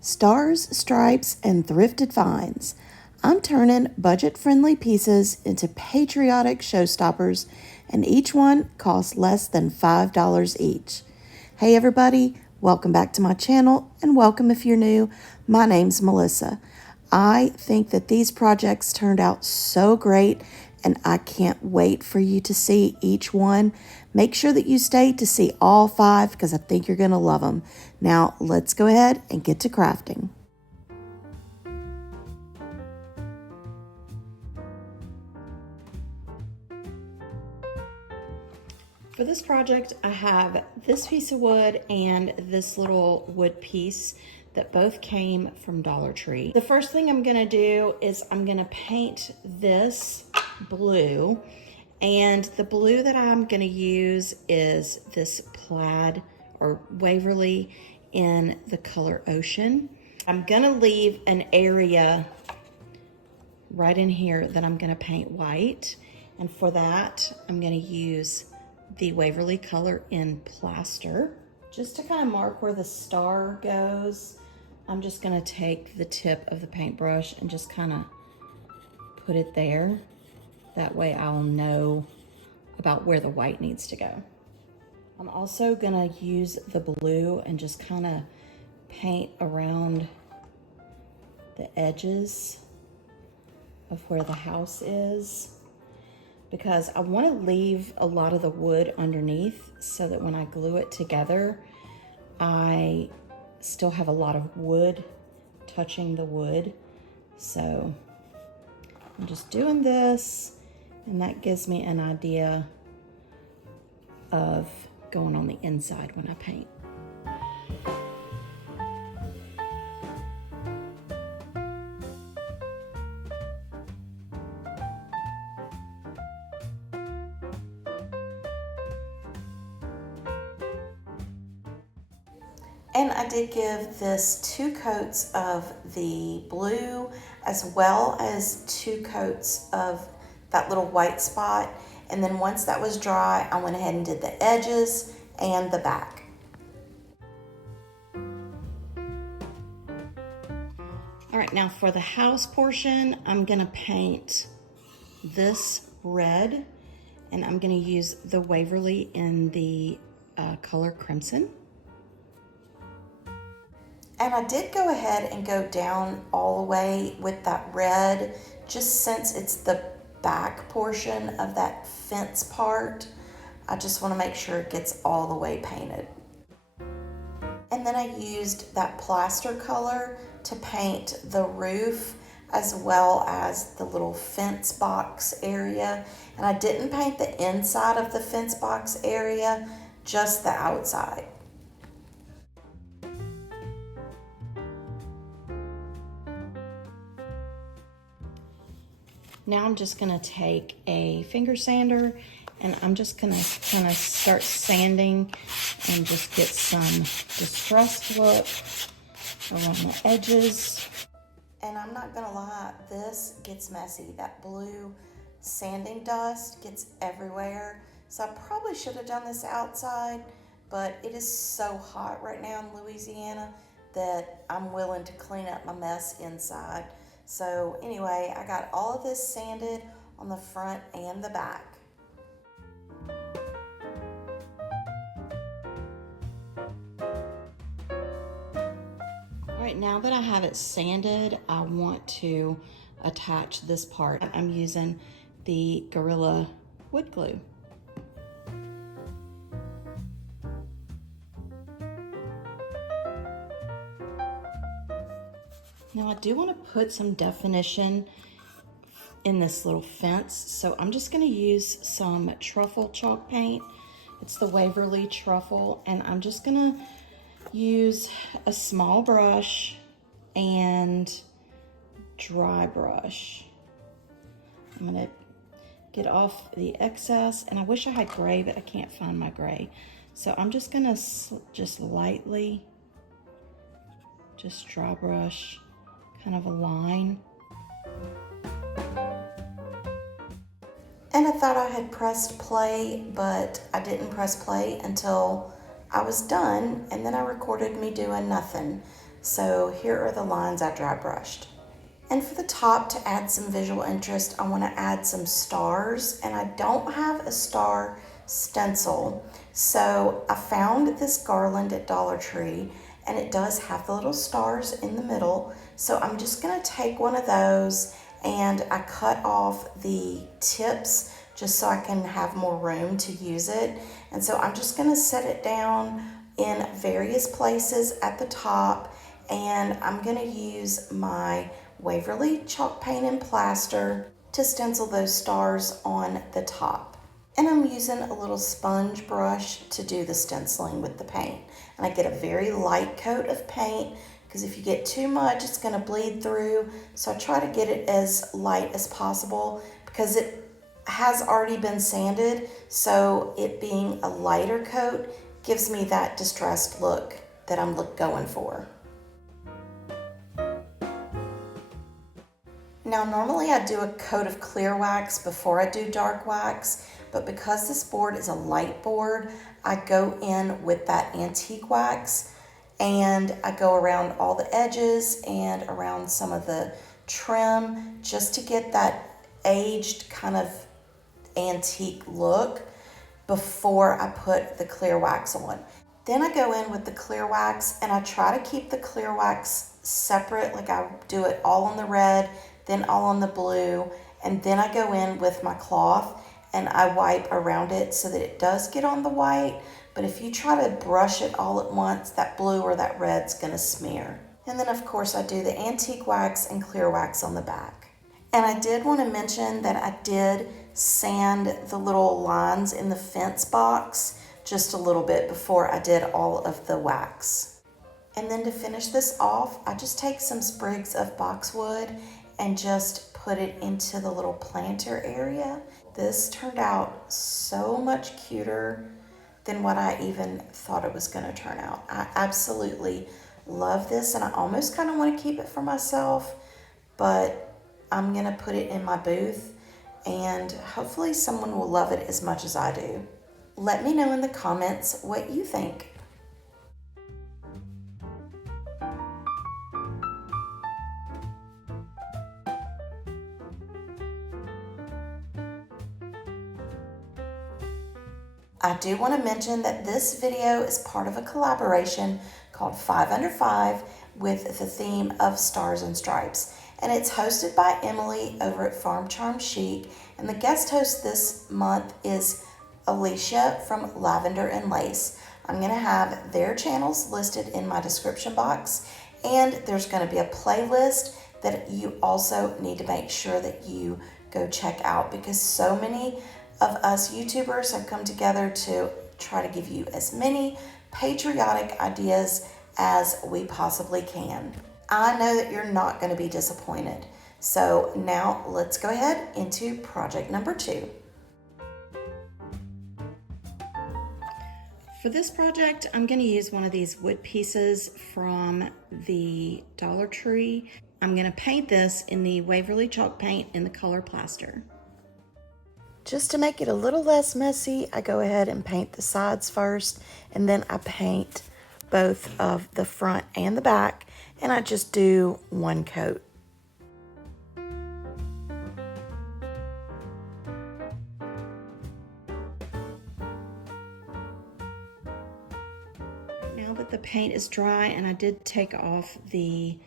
Stars, stripes, and thrifted finds. I'm turning budget-friendly pieces into patriotic showstoppers, and each one costs less than $5 each. Hey everybody, welcome back to my channel, and welcome if you're new. My name's Melissa. I think that these projects turned out so great, and I can't wait for you to see each one. Make sure that you stay to see all 5 because I think you're going to love them. Now, let's go ahead and get to crafting. For this project, I have this piece of wood and this little wood piece that both came from Dollar Tree. The first thing I'm gonna do is I'm gonna paint this blue, and the blue that I'm gonna use is this plaid or Waverly in the color Ocean. I'm gonna leave an area right in here that I'm gonna paint white, and for that I'm gonna use the Waverly color in Plaster. Just to kind of mark where the star goes, I'm just gonna take the tip of the paintbrush and just kind of put it there. That way I'll know about where the white needs to go. I'm also gonna use the blue and just kind of paint around the edges of where the house is, because I want to leave a lot of the wood underneath so that when I glue it together, I still have a lot of wood touching the wood. So I'm just doing this, and that gives me an idea of going on the inside when I paint. And I did give this 2 coats of the blue as well as 2 coats of that little white spot. And then once that was dry, I went ahead and did the edges and the back. All right, now for the house portion, I'm gonna paint this red, and I'm gonna use the Waverly in the color Crimson. And I did go ahead and go down all the way with that red, just since it's the back portion of that fence part. I just want to make sure it gets all the way painted. And then I used that plaster color to paint the roof as well as the little fence box area. And I didn't paint the inside of the fence box area, just the outside. Now I'm just gonna take a finger sander, and I'm just gonna kind of start sanding and just get some distressed look around the edges. And I'm not gonna lie, this gets messy. That blue sanding dust gets everywhere. So I probably should have done this outside, but it is so hot right now in Louisiana that I'm willing to clean up my mess inside. So anyway, I got all of this sanded on the front and the back. All right, now that I have it sanded, I want to attach this part. I'm using the Gorilla wood glue. Now I do want to put some definition in this little fence, so I'm just going to use some truffle chalk paint. It's the Waverly Truffle, and I'm just going to use a small brush and dry brush. I'm going to get off the excess, and I wish I had gray, but I can't find my gray. So I'm just going to just lightly just dry brush kind of a line. And I thought I had pressed play, but I didn't press play until I was done, and then I recorded me doing nothing. So here are the lines I dry brushed. And for the top, to add some visual interest, I want to add some stars, and I don't have a star stencil. So I found this garland at Dollar Tree, and it does have the little stars in the middle. So I'm just going to take one of those, and I cut off the tips just so I can have more room to use it. And so I'm just going to set it down in various places at the top, and I'm going to use my Waverly chalk paint and plaster to stencil those stars on the top. And I'm using a little sponge brush to do the stenciling with the paint. And I get a very light coat of paint, because if you get too much, it's going to bleed through. So I try to get it as light as possible, because it has already been sanded. So it being a lighter coat gives me that distressed look that I'm going for. Now, normally I do a coat of clear wax before I do dark wax, but because this board is a light board, I go in with that antique wax, and I go around all the edges and around some of the trim just to get that aged kind of antique look before I put the clear wax on. Then I go in with the clear wax, and I try to keep the clear wax separate, like I do it all on the red, then all on the blue, and then I go in with my cloth and I wipe around it so that it does get on the white. But if you try to brush it all at once, that blue or that red's gonna smear. And then of course I do the antique wax and clear wax on the back. And I did want to mention that I did sand the little lines in the fence box just a little bit before I did all of the wax. And then to finish this off, I just take some sprigs of boxwood and just put it into the little planter area. This turned out so much cuter than what I even thought it was gonna turn out. I absolutely love this, and I almost kind of want to keep it for myself, but I'm gonna put it in my booth, and hopefully someone will love it as much as I do. Let me know in the comments what you think. I do want to mention that this video is part of a collaboration called 5 Under 5 with the theme of Stars and Stripes. And it's hosted by Emily over at Farm Charm Chic. And the guest host this month is Alicia from Lavender and Lace. I'm going to have their channels listed in my description box. And there's going to be a playlist that you also need to make sure that you go check out, because so many of us YouTubers have come together to try to give you as many patriotic ideas as we possibly can. I know that you're not going to be disappointed. So now let's go ahead into project number 2. For this project, I'm going to use one of these wood pieces from the Dollar Tree. I'm going to paint this in the Waverly chalk paint in the color plaster. Just to make it a little less messy, I go ahead and paint the sides first, and then I paint both of the front and the back, and I just do one coat. Now that the paint is dry and I did take off the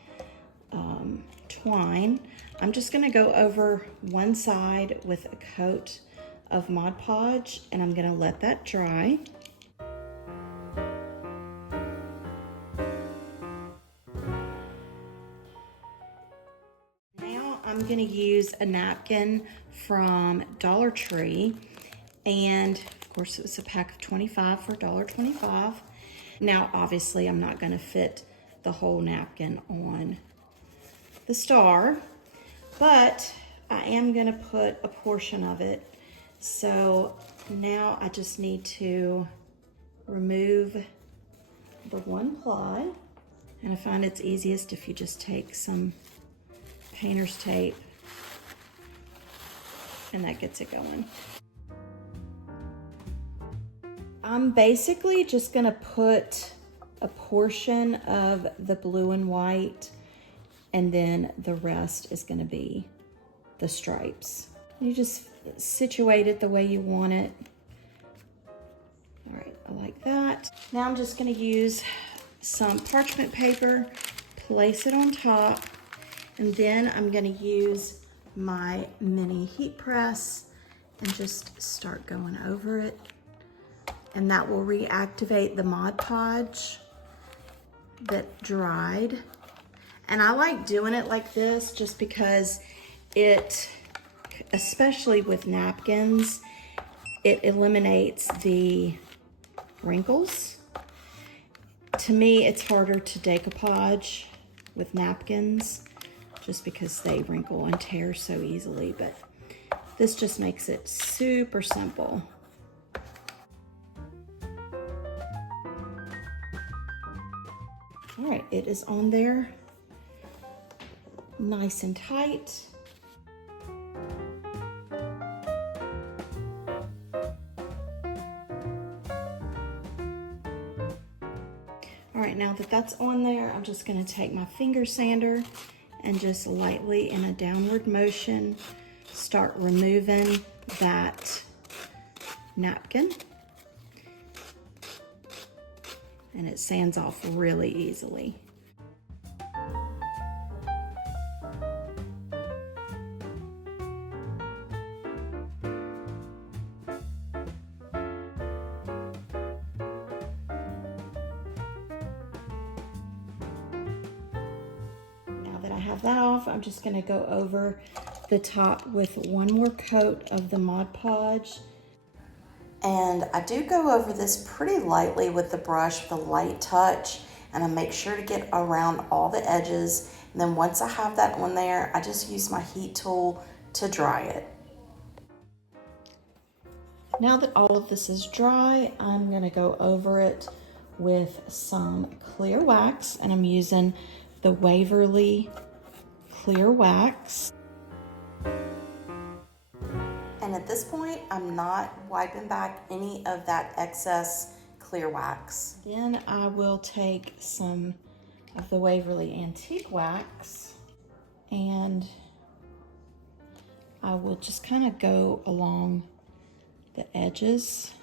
twine, I'm just going to go over one side with a coat of Mod Podge, and I'm going to let that dry. Now I'm going to use a napkin from Dollar Tree, and of course it was a pack of 25 for $1.25. Now obviously I'm not going to fit the whole napkin on the star, but I am going to put a portion of it. So now I just need to remove the one ply, and I find it's easiest if you just take some painter's tape and that gets it going. I'm basically just gonna put a portion of the blue and white, and then the rest is gonna be the stripes. You just situate it the way you want it. All right, I like that. Now I'm just gonna use some parchment paper, place it on top, and then I'm gonna use my mini heat press and just start going over it. And that will reactivate the Mod Podge that dried. And I like doing it like this just because it, especially with napkins, it eliminates the wrinkles. To me, it's harder to decoupage with napkins just because they wrinkle and tear so easily, but this just makes it super simple. All right, it is on there, nice and tight. All right, now that that's on there, I'm just gonna take my finger sander and just lightly in a downward motion, start removing that napkin. And it sands off really easily. Now that I have that off, I'm just gonna go over the top with one more coat of the Mod Podge. And I do go over this pretty lightly with the brush with a light touch, and I make sure to get around all the edges. And then once I have that on there, I just use my heat tool to dry it. Now that all of this is dry, I'm gonna go over it with some clear wax, and I'm using the Waverly clear wax. And at this point, I'm not wiping back any of that excess clear wax. Then I will take some of the Waverly Antique Wax, and I will just kind of go along the edges.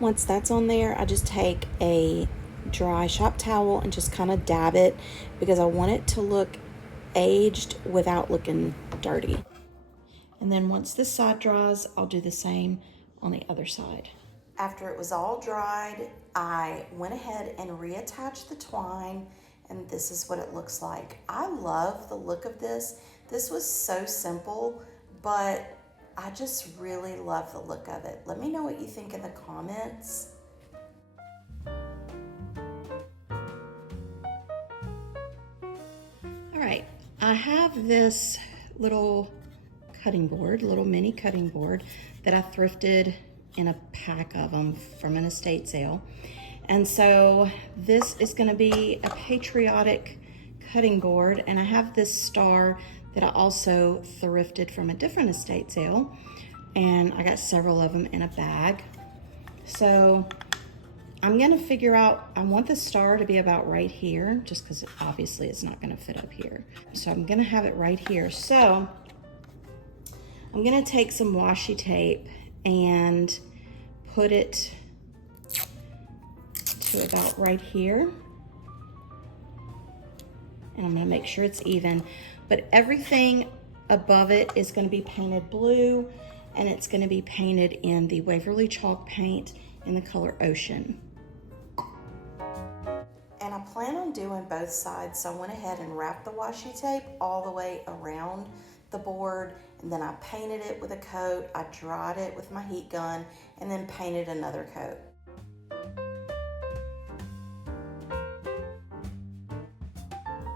Once that's on there, I just take a dry shop towel and just kind of dab it because I want it to look aged without looking dirty. And then once this side dries, I'll do the same on the other side. After it was all dried, I went ahead and reattached the twine, and this is what it looks like. I love the look of this. This was so simple, but I just really love the look of it. Let me know what you think in the comments. All right, I have this little cutting board, little mini cutting board that I thrifted in a pack of them from an estate sale. And so this is gonna be a Patriotic cutting board, and I have this star that I also thrifted from a different estate sale, and I got several of them in a bag. So I'm gonna figure out, I want the star to be about right here, just because obviously it's not gonna fit up here. So I'm gonna have it right here. So I'm gonna take some washi tape and put it to about right here. And I'm gonna make sure it's even. But everything above it is gonna be painted blue, and it's gonna be painted in the Waverly chalk paint in the color Ocean. And I plan on doing both sides, so I went ahead and wrapped the washi tape all the way around the board, and then I painted it with a coat, I dried it with my heat gun, and then painted another coat.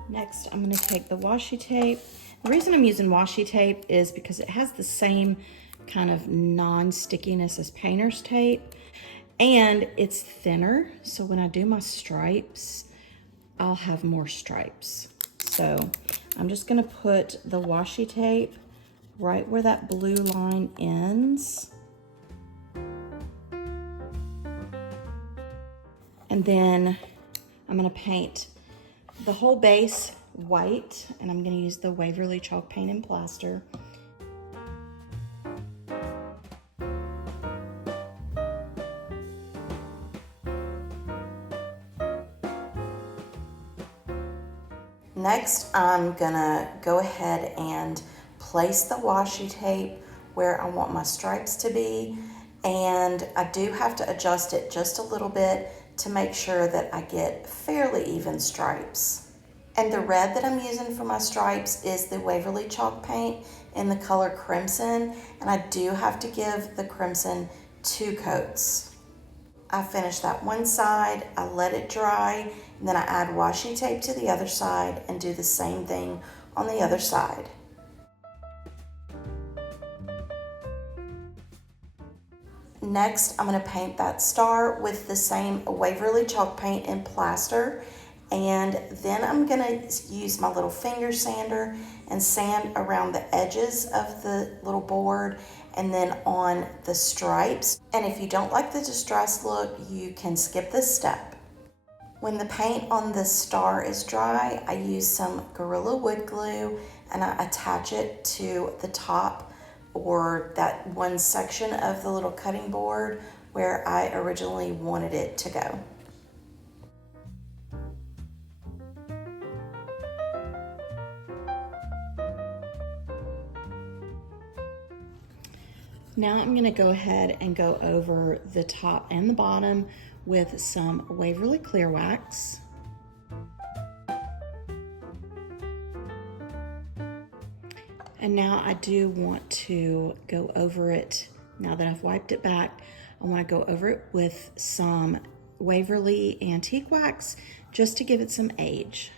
Next, I'm gonna take the washi tape. The reason I'm using washi tape is because it has the same kind of non-stickiness as painter's tape, and it's thinner, so when I do my stripes, I'll have more stripes. So I'm just gonna put the washi tape right where that blue line ends. And then I'm gonna paint the whole base white, and I'm gonna use the Waverly chalk paint and plaster. Next, I'm gonna go ahead and place the washi tape where I want my stripes to be, and I do have to adjust it just a little bit to make sure that I get fairly even stripes. And the red that I'm using for my stripes is the Waverly chalk paint in the color Crimson, and I do have to give the Crimson 2 coats. I finish that one side, I let it dry, and then I add washi tape to the other side and do the same thing on the other side. Next, I'm going to paint that star with the same Waverly chalk paint and plaster, and then I'm going to use my little finger sander and sand around the edges of the little board and then on the stripes. And if you don't like the distressed look, you can skip this step. When the paint on the star is dry, I use some Gorilla Wood Glue and I attach it to the top or that one section of the little cutting board where I originally wanted it to go. Now I'm going to go ahead and go over the top and the bottom with some Waverly clear wax. And now I do want to go over it, now that I've wiped it back, I want to go over it with some Waverly antique wax just to give it some age.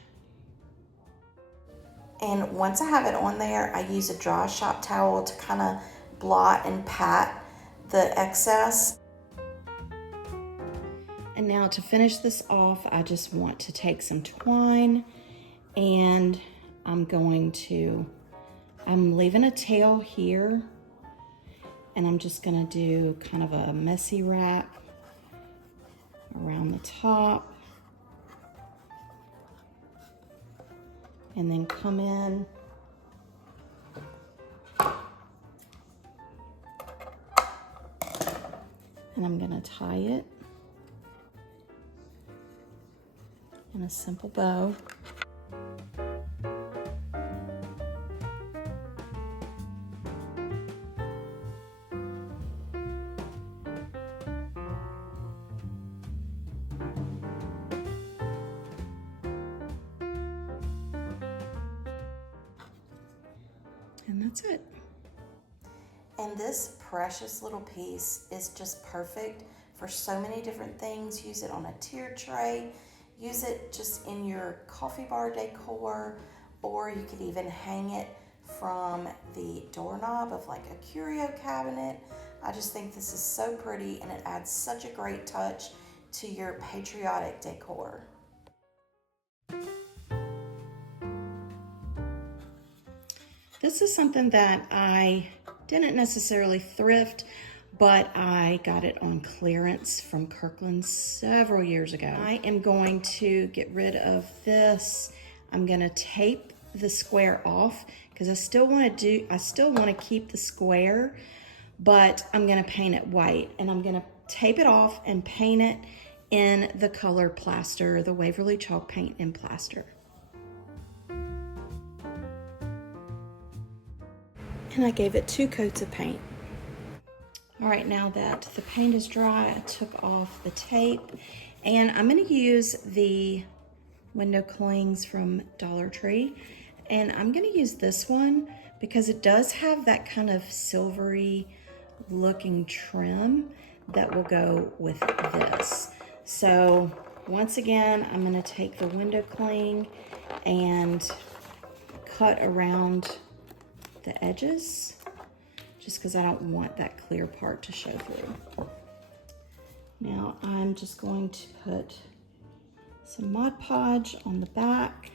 And once I have it on there, I use a dry shop towel to kind of blot and pat the excess. And now to finish this off, I just want to take some twine and I'm leaving a tail here and I'm just gonna do kind of a messy wrap around the top and then come in and I'm gonna tie it in a simple bow. And that's it. And this precious little piece is just perfect for so many different things. Use it on a tier tray, use it just in your coffee bar decor, or you could even hang it from the doorknob of like a curio cabinet. I just think this is so pretty and it adds such a great touch to your patriotic decor. This is something that I didn't necessarily thrift, but I got it on clearance from Kirkland several years ago. I am going to get rid of this. I'm gonna tape the square off because I still want to keep the square, but I'm gonna paint it white and I'm gonna tape it off and paint it in the color plaster, the Waverly chalk paint and plaster. And I gave it 2 coats of paint. All right, now that the paint is dry, I took off the tape and I'm gonna use the window clings from Dollar Tree. And I'm gonna use this one because it does have that kind of silvery looking trim that will go with this. So once again, I'm gonna take the window cling and cut around the edges just because I don't want that clear part to show through. Now I'm just going to put some Mod Podge on the back.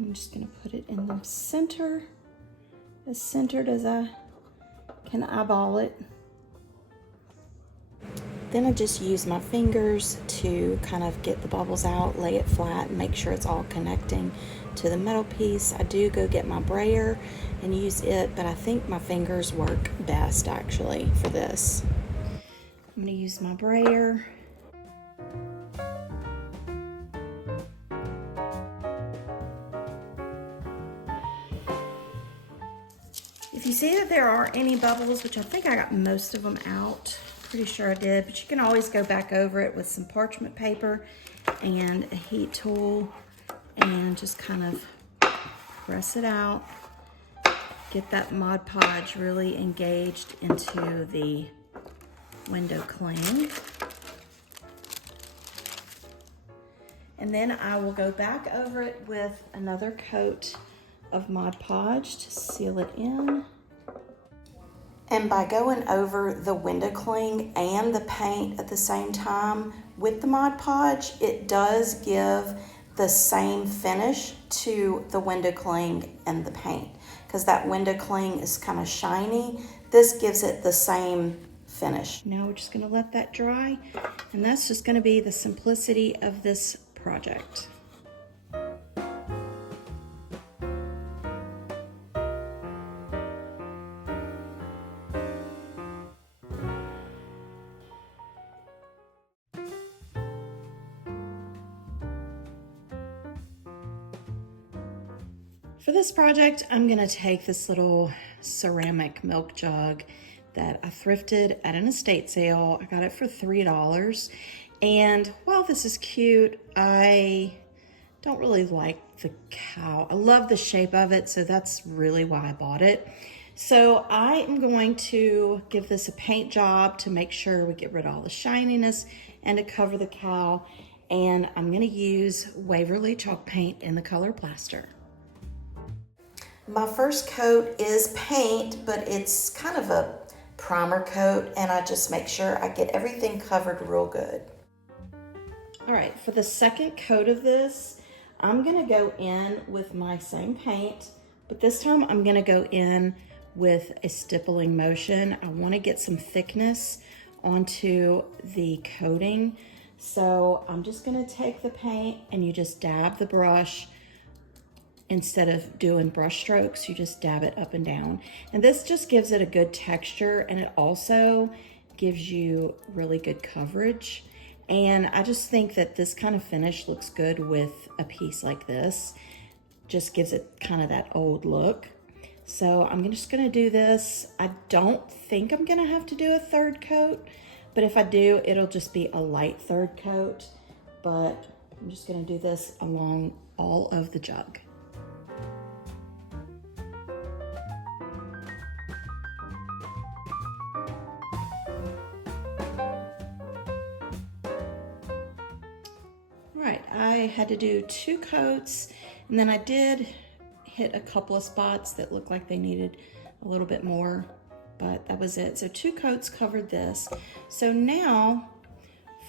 I'm just gonna put it in the center, as centered as I can eyeball it. Then I just use my fingers to kind of get the bubbles out, lay it flat, and make sure it's all connecting to the metal piece. I do go get my brayer and use it, but I think my fingers work best actually for this. I'm gonna use my brayer. If you see that there are any bubbles, which I think I got most of them out, pretty sure I did, but you can always go back over it with some parchment paper and a heat tool and just kind of press it out. Get that Mod Podge really engaged into the window cling. And then I will go back over it with another coat of Mod Podge to seal it in. And by going over the window cling and the paint at the same time with the Mod Podge, it does give the same finish to the window cling and the paint. Because that window cling is kind of shiny, this gives it the same finish. Now we're just gonna let that dry, and that's just gonna be the simplicity of this project. For this project, I'm gonna take this little ceramic milk jug that I thrifted at an estate sale. I got it for $3. And while this is cute, I don't really like the cow. I love the shape of it, so that's really why I bought it. So I am going to give this a paint job to make sure we get rid of all the shininess and to cover the cow. And I'm gonna use Waverly chalk paint in the color Plaster. My first coat is paint, but it's kind of a primer coat, and I just make sure I get everything covered real good. All right, for the second coat of this, I'm gonna go in with my same paint, but this time I'm gonna go in with a stippling motion. I wanna get some thickness onto the coating. So I'm just gonna take the paint and you just dab the brush. Instead of doing brush strokes, you just dab it up and down. And this just gives it a good texture, and it also gives you really good coverage. And I just think that this kind of finish looks good with a piece like this. Just gives it kind of that old look. So I'm just gonna do this. I don't think I'm gonna have to do a third coat, but if I do, it'll just be a light third coat. But I'm just gonna do this along all of the jug. I had to do 2 coats, and then I did hit a couple of spots that looked like they needed a little bit more, but that was it. So 2 coats covered this. So now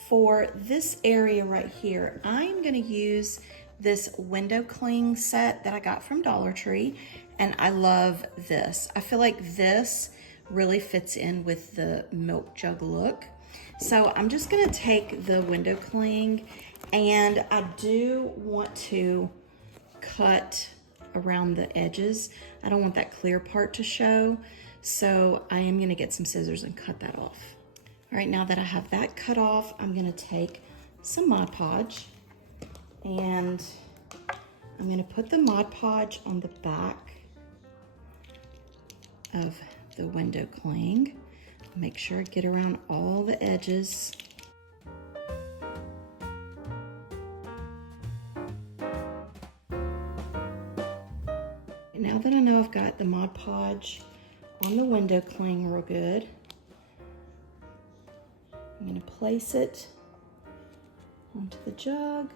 for this area right here, I'm gonna use this window cling set that I got from Dollar Tree, and I love this. I feel like this really fits in with the milk jug look. So I'm just gonna take the window cling, and I do want to cut around the edges. I don't want that clear part to show, so I am gonna get some scissors and cut that off. All right, now that I have that cut off, I'm gonna take some Mod Podge, and I'm gonna put the Mod Podge on the back of the window cling. Make sure I get around all the edges. Now that I know I've got the Mod Podge on the window cling real good, I'm gonna place it onto the jug.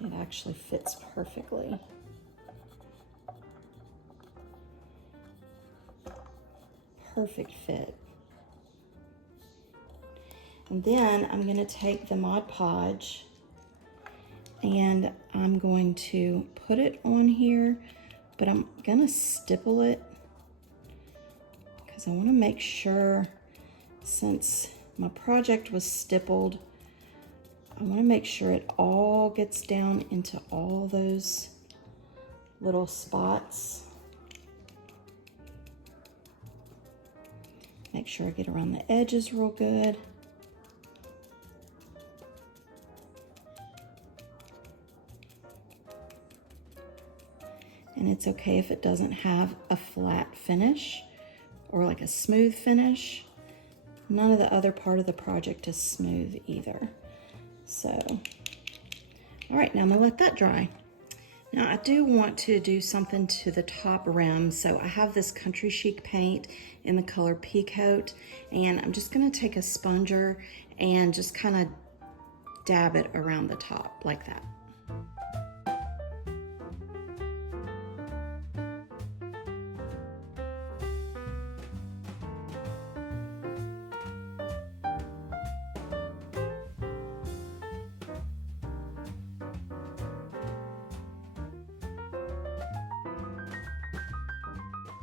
It actually fits perfectly. Perfect fit. And then I'm gonna take the Mod Podge and I'm going to put it on here, but I'm gonna stipple it because I wanna make sure, since my project was stippled, I wanna make sure it all gets down into all those little spots. Make sure I get around the edges real good. And it's okay if it doesn't have a flat finish or like a smooth finish. None of the other part of the project is smooth either. So, all right, now I'm gonna let that dry. Now I do want to do something to the top rim. So I have this Country Chic paint in the color Peacoat, and I'm just gonna take a sponger and just kind of dab it around the top like that.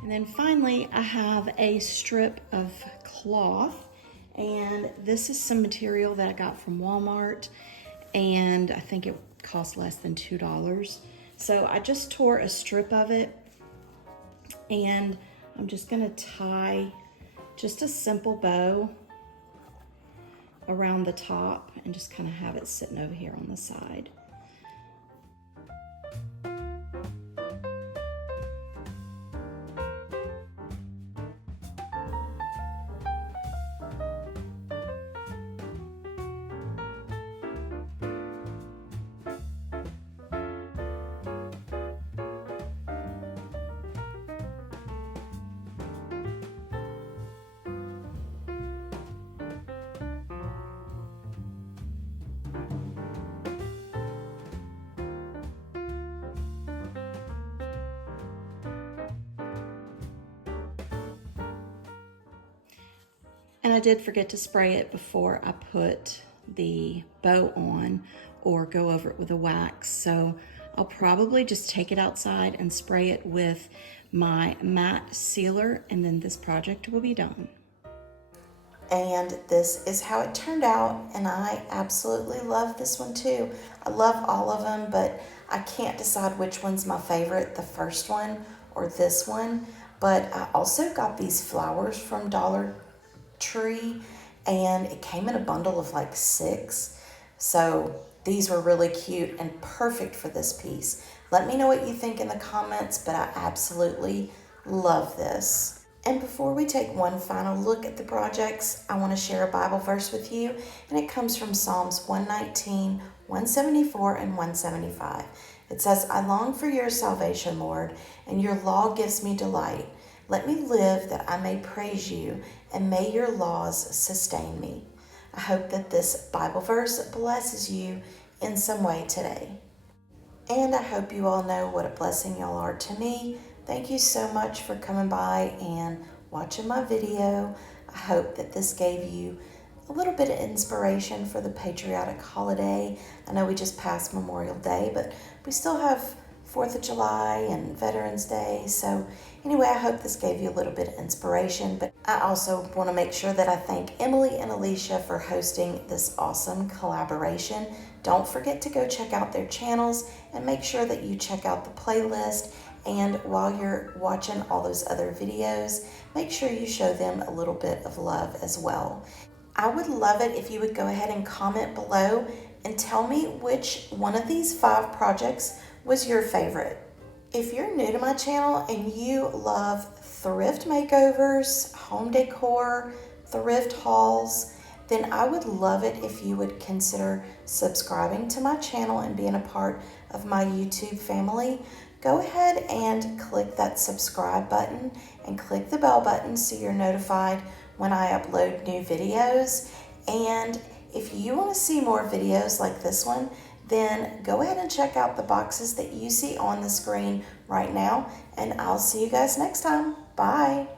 And then finally, I have a strip of cloth, and this is some material that I got from Walmart, and I think it cost less than $2. So I just tore a strip of it, and I'm just gonna tie just a simple bow around the top and just kind of have it sitting over here on the side. And I did forget to spray it before I put the bow on or go over it with a wax. So I'll probably just take it outside and spray it with my matte sealer, and then this project will be done. And this is how it turned out, and I absolutely love this one too. I love all of them, but I can't decide which one's my favorite, the first one or this one. But I also got these flowers from Dollar Tree, and it came in a bundle of like 6. So these were really cute and perfect for this piece. Let me know what you think in the comments, but I absolutely love this. And before we take one final look at the projects, I want to share a Bible verse with you, and it comes from Psalms 119, 174, and 175. It says, "I long for your salvation, Lord, and your law gives me delight. Let me live that I may praise you, and may your laws sustain me." I hope that this Bible verse blesses you in some way today. And I hope you all know what a blessing y'all are to me. Thank you so much for coming by and watching my video. I hope that this gave you a little bit of inspiration for the patriotic holiday. I know we just passed Memorial Day, but we still have 4th of July and Veterans Day. So anyway, I hope this gave you a little bit of inspiration, but I also want to make sure that I thank Emily and Alicia for hosting this awesome collaboration. Don't forget to go check out their channels and make sure that you check out the playlist. And while you're watching all those other videos, make sure you show them a little bit of love as well. I would love it if you would go ahead and comment below and tell me which one of these 5 projects was your favorite. If you're new to my channel and you love thrift makeovers, home decor, thrift hauls, then I would love it if you would consider subscribing to my channel and being a part of my YouTube family. Go ahead and click that subscribe button and click the bell button so you're notified when I upload new videos. And if you want to see more videos like this one, then go ahead and check out the boxes that you see on the screen right now, and I'll see you guys next time. Bye.